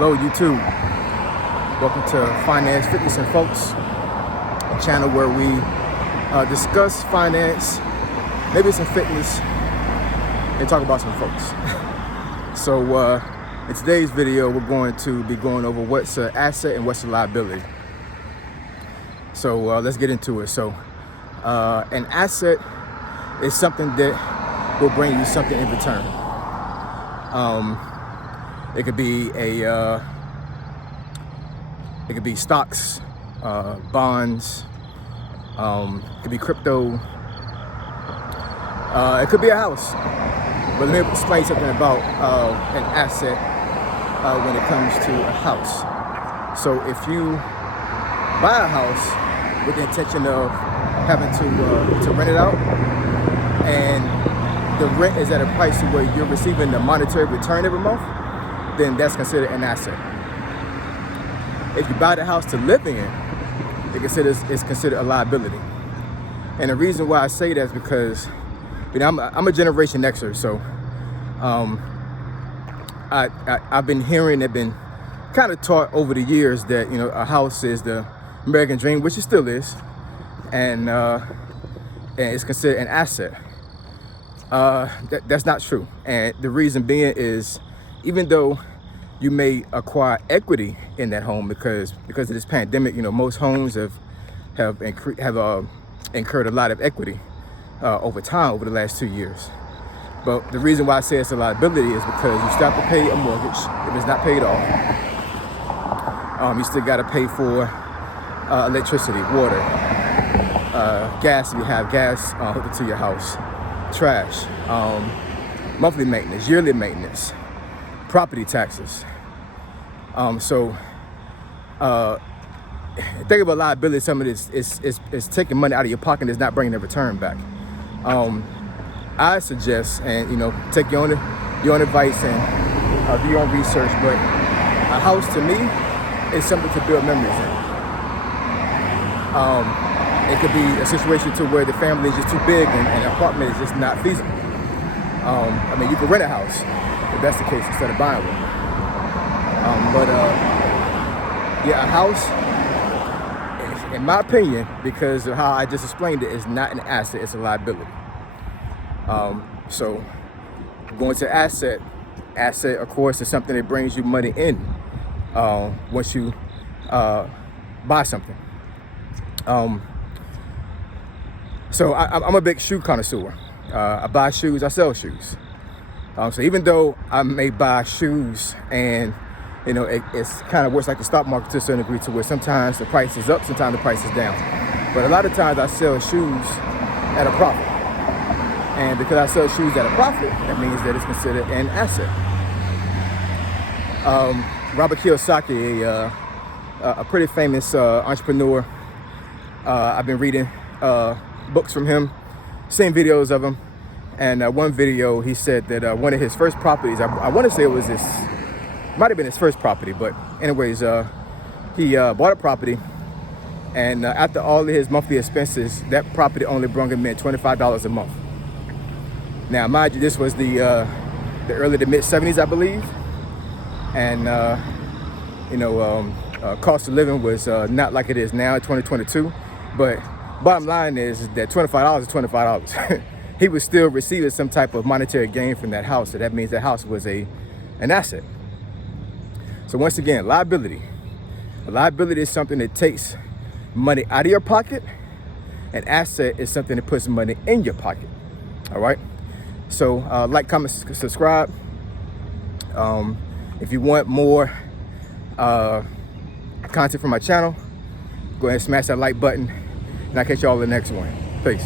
Hello YouTube, welcome to Finance, Fitness, and Folks, a channel where we discuss finance, maybe some fitness, and talk about some folks. So in today's video, we're going to be going over what's an asset and what's a liability. So let's get into it. So an asset is something that will bring you something in return. It could be it could be stocks, bonds, it could be crypto, it could be a house. But let me explain something about an asset when it comes to a house. So if you buy a house with the intention of having to rent it out, and the rent is at a price to where you're receiving the monetary return every month, then that's considered an asset. If you buy the house to live in, it's considered a liability. And the reason why I say that is because, you know, I'm a Generation Xer, so I've been hearing, I've been kind of taught over the years that, you know, a house is the American dream, which it still is, and it's considered an asset. That's not true, and the reason being is, even though you may acquire equity in that home because of this pandemic, you know, most homes have incurred a lot of equity over time, over the last 2 years. But the reason why I say it's a liability is because you still have to pay a mortgage if it's not paid off. You still got to pay for electricity, water, gas if you have gas hooked into your house, trash, monthly maintenance, yearly maintenance, property taxes. So think about liability. Some of this is taking money out of your pocket and it's not bringing the return back. I suggest, and you know, take your own advice and do your own research, but a house to me is something to build memories in. It could be a situation to where the family is just too big and an apartment is just not feasible. I mean, you could rent a house if that's the case instead of buying one. Yeah, a house, in my opinion, because of how I just explained it, is not an asset, it's a liability. So going to asset, of course, is something that brings you money in once you buy something. So I'm a big shoe connoisseur. I buy shoes, I sell shoes. So even though I may buy shoes and, you know, it's kind of works like the stock market to a certain degree, to where sometimes the price is up, sometimes the price is down. But a lot of times I sell shoes at a profit. And because I sell shoes at a profit, that means that it's considered an asset. Robert Kiyosaki, a pretty famous entrepreneur. I've been reading books from him, seen videos of him. And one video, he said that one of his first properties, I want to say it was might have been his first property, but anyways, he bought a property, and after all of his monthly expenses, that property only brought him in $25 a month. Now, mind you, this was the early to mid 70s, I believe, and you know, cost of living was not like it is now in 2022. But bottom line is that $25 is $25. He was still receiving some type of monetary gain from that house. So that means that house was an asset. So once again, liability. A liability is something that takes money out of your pocket. An asset is something that puts money in your pocket. All right. So like, comment, subscribe. If you want more content from my channel, go ahead and smash that like button. And I'll catch y'all in the next one. Peace.